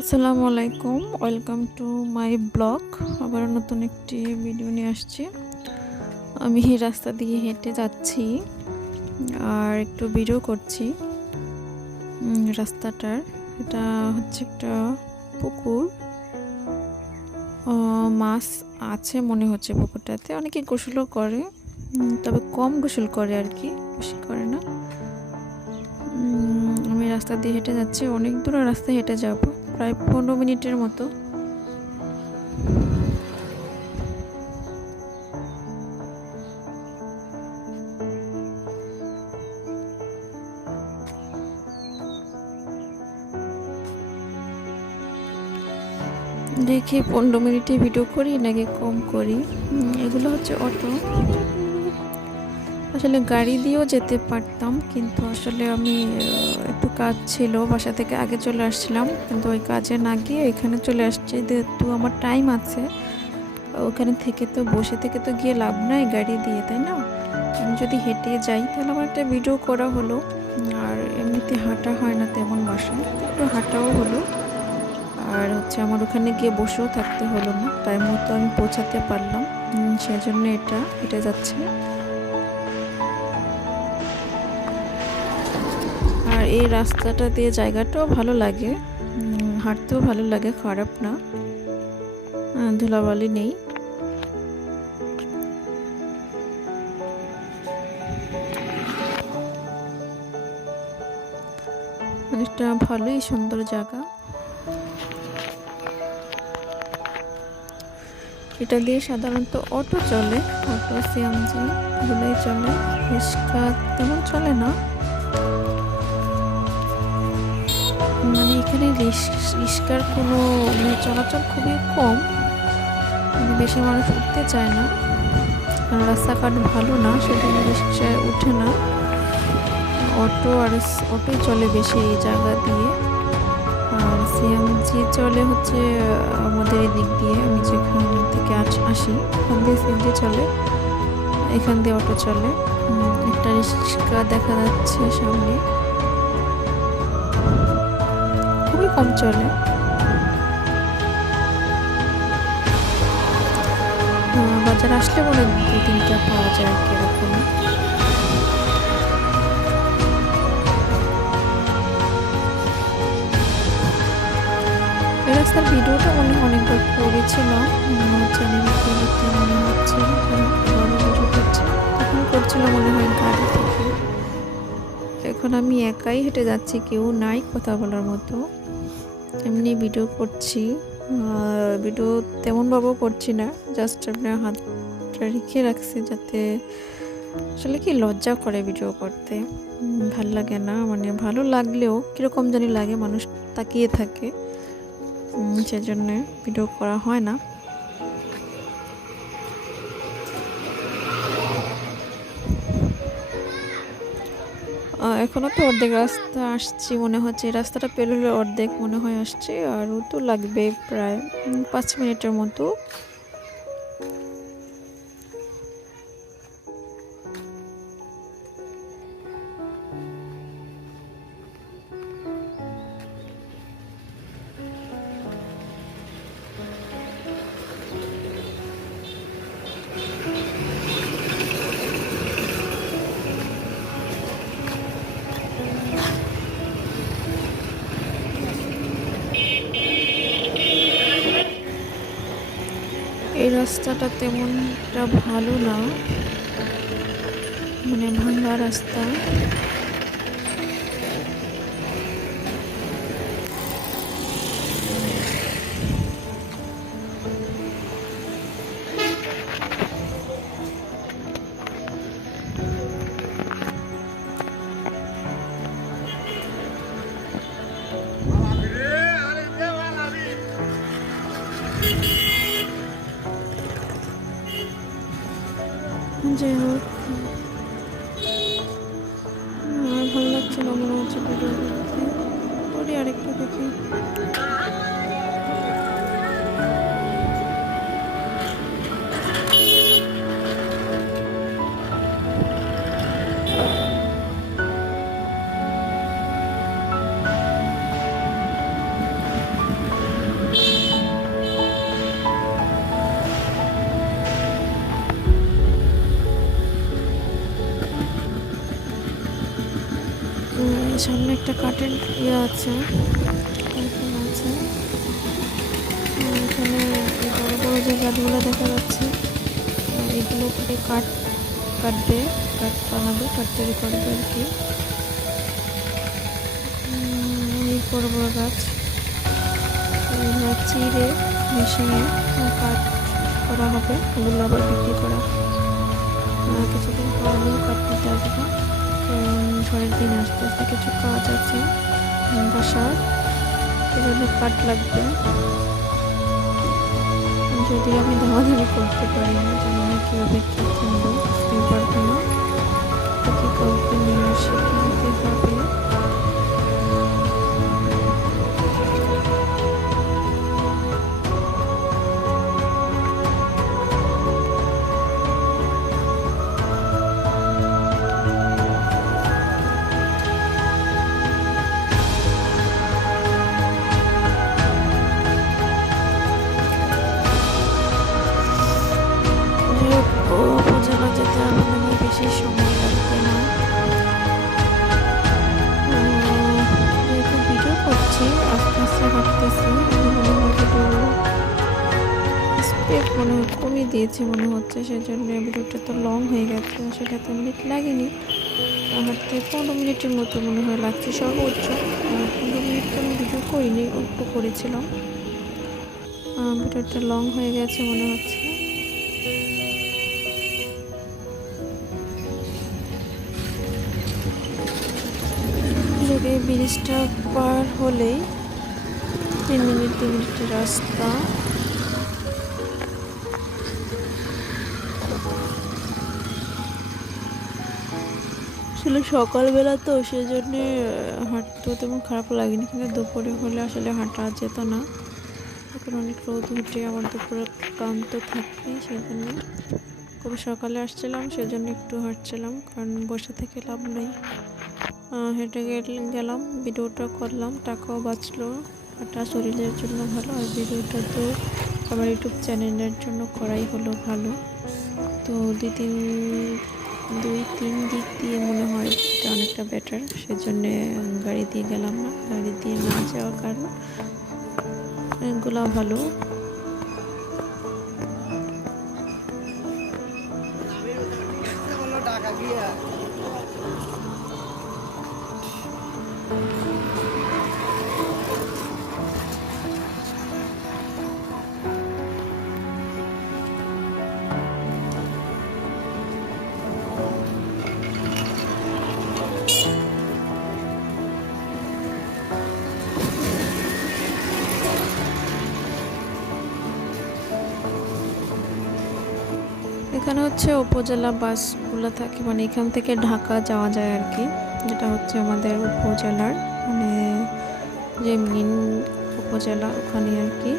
আসসালামু আলাইকুম, welcome to my blog. আবার নতুন একটি ভিডিও নিয়ে আসছি। আমি এই রাস্তা দিয়ে হেঁটে যাচ্ছি আর একটু ভিডিও করছি রাস্তাটার। এটা হচ্ছে একটা পুকুর, মাছ আছে মনে হচ্ছে পুকুরটাতে। অনেকে গোসলও করে, তবে কম গোসল করে আর কি, বেশি করে না। আমি রাস্তা দিয়ে হেঁটে যাচ্ছি, অনেক দূর রাস্তা হেঁটে যাব, প্রায় 15 মিনিটের মতো। দেখি 15 মিনিটে ভিডিও করি নাকি কম করি। এগুলো হচ্ছে অটো। আসলে গাড়ি দিয়েও যেতে পারতাম, কিন্তু আসলে আমি একটু কাজ ছিল, বাসা থেকে আগে চলে আসছিলাম, কিন্তু ওই কাজে না গিয়ে এখানে চলে আসছি। যেহেতু আমার টাইম আছে, ওখানে থেকে তো বসে থেকে তো গিয়ে লাভ নাই গাড়ি দিয়ে, তাই না? আমি যদি হেঁটে যাই তাহলে আমার একটা ভিডিও করা হলো, আর এমনিতে হাঁটা হয় না তেমন বাসায়, একটু হাঁটাও হলো। আর হচ্ছে আমার ওখানে গিয়ে বসেও থাকতে হলো না, টাইম মতো আমি পৌঁছাতে পারলাম। সেজন্য এটা হেঁটে যাচ্ছে। আর এই রাস্তাটা দিয়ে জায়গাটাও ভালো লাগে, হাঁটতেও ভালো লাগে, খারাপ না, ধুলাবালি নেই। অনেকটা ভালোই সুন্দর জায়গা। এটা দিয়ে সাধারণত অটো চলে, অটো সিএনজি এগুলোই চলে, রিক্সা তেমন চলে না। মানে এখানে রিক্সার কোনো চলাচল খুবই কম, মানে বেশি মানুষ উঠতে চায় না, কারণ রাস্তাঘাট ভালো না, সেজন্য রিক্সায় উঠে না। অটোই চলে বেশি এই জায়গা দিয়ে। আর সিএনজি চলে হচ্ছে আমাদের এদিক দিয়ে, আমি যেখান থেকে আসি ওখান দিয়ে সিএনজি চলে, এখান দিয়ে অটো চলে। একটা রিক্সা দেখা যাচ্ছে সামনে, খুবই কম চলে। বাজার আসলে মনে হয় 2-3টা পাওয়া যায় আর কি, এরকম। এই রাস্তার ভিডিওটা অনেকবার করেছিলাম, মনে হচ্ছে আমি মনে হচ্ছে ভিডিও করছে, তখন করছিল মনে হয় গাড়ি থেকে। এখন আমি একাই হেঁটে যাচ্ছি, কেউ নাই কথা বলার মতো, এমনি ভিডিও করছি। ভিডিও তেমনভাবেও করছি না, জাস্ট আপনার হাতটা রেখে রাখছি, যাতে আসলে কি লজ্জা করে ভিডিও করতে, ভাল লাগে না, মানে ভালো লাগলেও কীরকম জানি লাগে, মানুষ তাকিয়ে থাকে, সেজন্য ভিডিও করা হয় না। এখনো তো অর্ধেক রাস্তা আসছি মনে হচ্ছে, এই রাস্তাটা পেরোলে অর্ধেক মনে হয় আসছে, আরও তো লাগবে প্রায় 5 মিনিটের মতো। এই রাস্তাটা তেমনটা ভালো না, মানে ভাঙা রাস্তা। যাই হোক, সামনে একটা কাঠের ইয়ে আছে, এখানে আছে। এখানে এই বড় বড় যে গাছগুলো দেখা যাচ্ছে, এগুলো থেকে কাঠ কাটবে, কাঠ বানাবে, কাঠ তৈরি করবে আর কি। অনেক বড় বড় গাছ, চিড়ে মেশিনে কাঠ করা হবে, ওগুলো আবার বিক্রি করা। কিছুদিন পর আমিও কাঠ নিতে আসবো, কারণ ঝড়ের দিন আস্তে আস্তে কিছু কাজ আছে বাসার, সেজন্য কাঠ লাগবে। যদি আমি দামাদামি করতে পারি না, জানি না কীভাবে কী কিনবো, বুঝতে পারবো না, তাকে কাউকে নিয়ে আসে কিনতে হবে। উপজেলা যেতে আর মনে হয় বেশি সময় লাগবে না। যেহেতু ভিডিও করছি, আস্তে আস্তে হাঁটতেছি, মনে হয় ভিডিও স্পিড মনে হয় কমিয়ে দিয়েছি মনে হচ্ছে, সেজন্য ভিডিওটা তো লং হয়ে গেছে। সেটা তো মিনিট লাগেনি, হাঁটতে 15 মিনিটের মতো মনে হয় লাগছে সর্বোচ্চ। 15 মিনিট তো আমি ভিডিও করিনি, অল্প করেছিলাম। ভিডিওটা লং হয়ে গেছে মনে হচ্ছে। এই ব্রিজটা পার হলেই 3 মিনিটের রাস্তা। আসলে সকালবেলা তো, সেজন্য হাঁটতেও তেমন খারাপ লাগেনি, কিন্তু দুপুরে হলে আসলে হাঁটা যেত না, এখন অনেক রোদ উঠে, আমার দুপুরে ক্লান্ত থাকি, সেজন্য খুব সকালে আসছিলাম, সেজন্য একটু হাঁটছিলাম, কারণ বসে থেকে লাভ নেই। হেঁটে গেলাম, ভিডিওটা করলাম, টাকাও বাঁচলো, হাঁটা শরীরের জন্য ভালো, আর ভিডিওটা তো আমার ইউটিউব চ্যানেলের জন্য করাই হলো ভালো। তো দুই তিন দিক দিয়ে মনে হয় এটা অনেকটা বেটার, সেজন্যে গাড়ি দিয়ে গেলাম না, গাড়ি দিয়ে না যাওয়ার কারণ এগুলো ভালো। এখানে হচ্ছে উপজেলা বাসগুলো থাকে, মানে এখান থেকে ঢাকা যাওয়া যায় আর কি, যেটা হচ্ছে আমাদের উপজেলার মানে যে মেন উপজেলা ওখানে আর কি,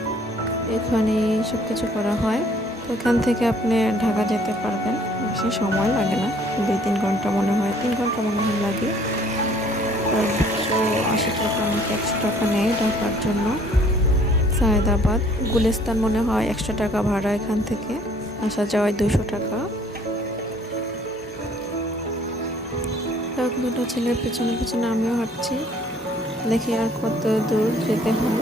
এখানে সব কিছু করা হয়। তো এখান থেকে আপনি ঢাকা যেতে পারবেন, বেশি সময় লাগে না, 2-3 ঘন্টা মনে হয়, 3 ঘন্টা মনে হয় লাগে। আর 80 টাকা নাকি 100 টাকা নেয় ঢাকার জন্য। সায়েদাবাদ গুলিস্তান মনে হয় 100 টাকা ভাড়া, এখান থেকে আসা যাওয়ায় 200 টাকা। দুটো ছেলের পিছনে পিছনে আমিও হাঁটছি, দেখি আর কত দূর যেতে হয়।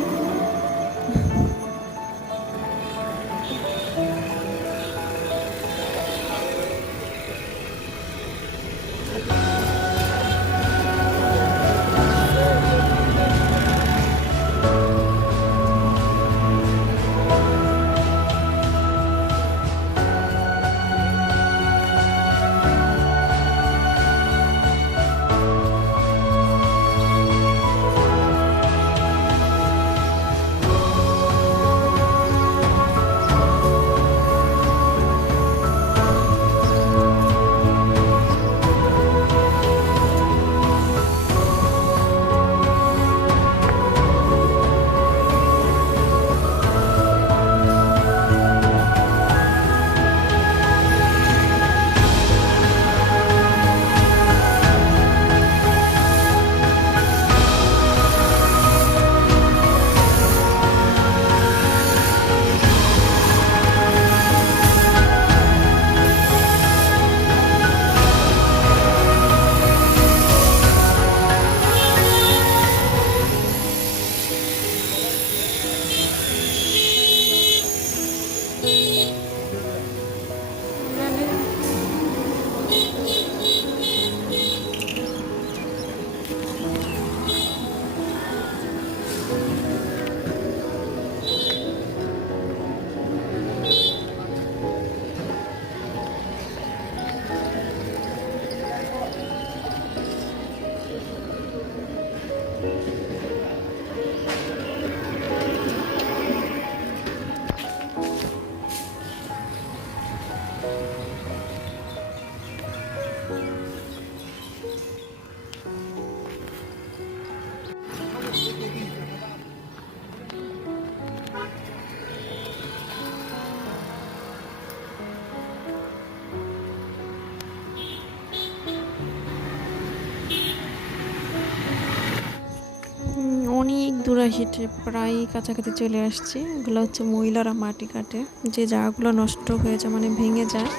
দুরাশিতে প্রায় কাছাকাছি চলে আসছি। এগুলো হচ্ছে মহিলারা মাটি কাটে, যে জায়গাগুলো নষ্ট হয়ে যায় মানে ভেঙে যায়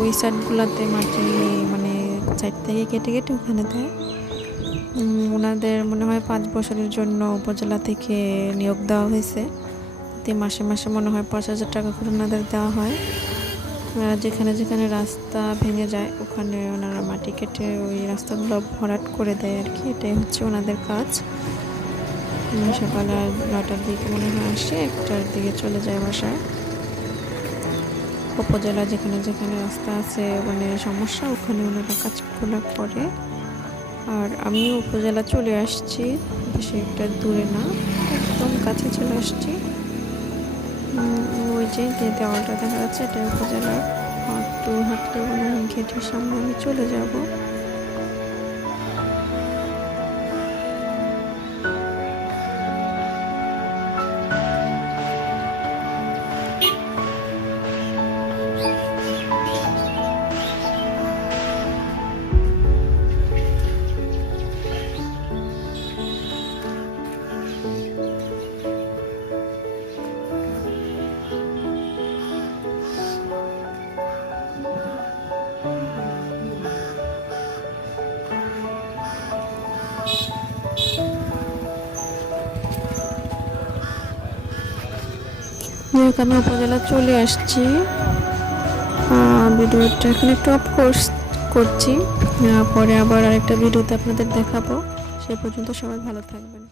ওই সাইডগুলোতে মাটি মানে সাইড থেকে কেটে কেটে ওখানে দেয়। ওনাদের মনে হয় 5 বছরের জন্য উপজেলা থেকে নিয়োগ দেওয়া হয়েছে। মাসে মাসে মনে হয় 5,000 টাকা করে ওনাদের দেওয়া হয়। যেখানে যেখানে রাস্তা ভেঙে যায় ওখানে ওনারা মাটি কেটে ওই রাস্তাগুলো ভরাট করে দেয় আর কি। এটাই হচ্ছে ওনাদের কাজ। সকালে 9টার দিকে মনে হয় আসে, 1টার দিকে চলে যায় বাসায়। উপজেলা যেখানে যেখানে রাস্তা আছে মানে সমস্যা ওখানে ওনারা কাজগুলো করে। আর আমিও উপজেলা চলে আসছি, বেশি একটা দূরে না, একদম কাছে চলে আসছি। ওই যে দেওয়ালটা দেখা যাচ্ছে এটা উপজেলার। একটু হাঁটলে মনে হয় গেটের সামনে আমি চলে যাব। যেহেতু আমি উপজেলা চলে আসছি, ভিডিওটা এখানে একটু অফ করছি। পরে আবার আরেকটা ভিডিওতে আপনাদের দেখাবো। সে পর্যন্ত সবাই ভালো থাকবেন।